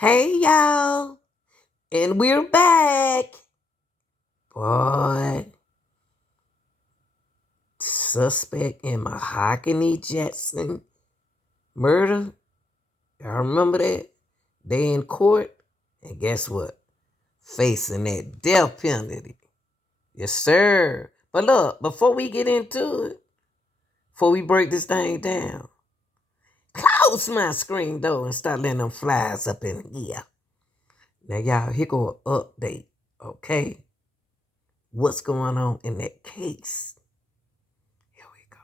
Hey y'all, and we're back. Boy, suspect in Mahogany Jackson murder. Y'all remember that? They in court, and guess what? Facing that death penalty. Yes, sir. But look, before we get into it, before we break this thing down, close my screen door and start letting them flies up in here. Now, y'all, here go an update, okay? What's going on in that case? Here we go.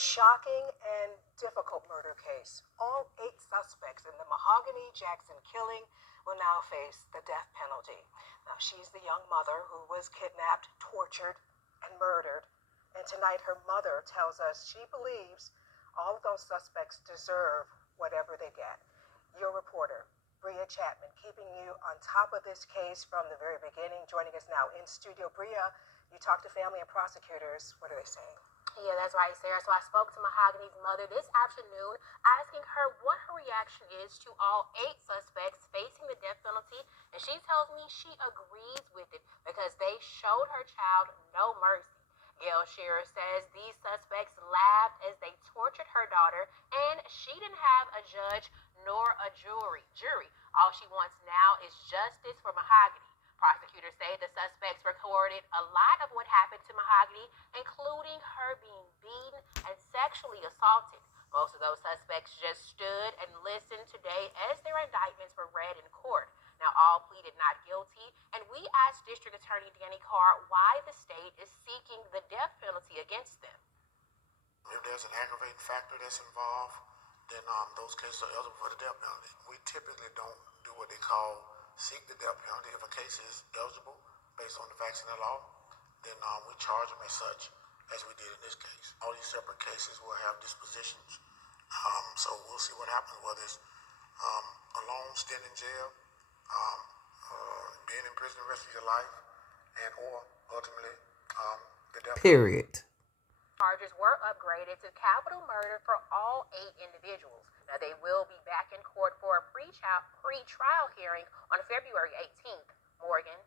Shocking and difficult murder case. All 8 suspects in the Mahogany Jackson killing will now face the death penalty. Now, she's the young mother who was kidnapped, tortured, and murdered. And tonight, her mother tells us she believes all of those suspects deserve whatever they get. Your reporter, Bria Chapman, keeping you on top of this case from the very beginning, joining us now in studio. Bria, you talk to family and prosecutors. What are they saying? Yeah, that's right, Sarah. So I spoke to Mahogany's mother this afternoon, asking her what her reaction is to all 8 suspects facing the death penalty, and she tells me she agrees with it because they showed her child no mercy. Gail Shearer says these suspects laughed as they tortured her daughter, and she didn't have a judge nor a jury. All she wants now is justice for Mahogany. Prosecutors say the suspects recorded a lot of what happened to Mahogany, including her being beaten and sexually assaulted. Most of those suspects just stood and listened today as their indictments were read in court. Now, all pleaded not guilty, and we asked District Attorney Danny Carr why the state is seeking the death penalty against them. If there's an aggravating factor that's involved, then those cases are eligible for the death penalty. We typically don't do what they call seek the death penalty. If a case is eligible based on the facts in the law, then we charge them as such, as we did in this case. All these separate cases will have dispositions. So we'll see what happens, whether it's a long stint in jail, being in prison the rest of your life, and or ultimately the death penalty. Period. Charges were upgraded to capital murder for all 8 individuals. Now, they will be back in court for a pre-trial hearing on February 18th. Morgan.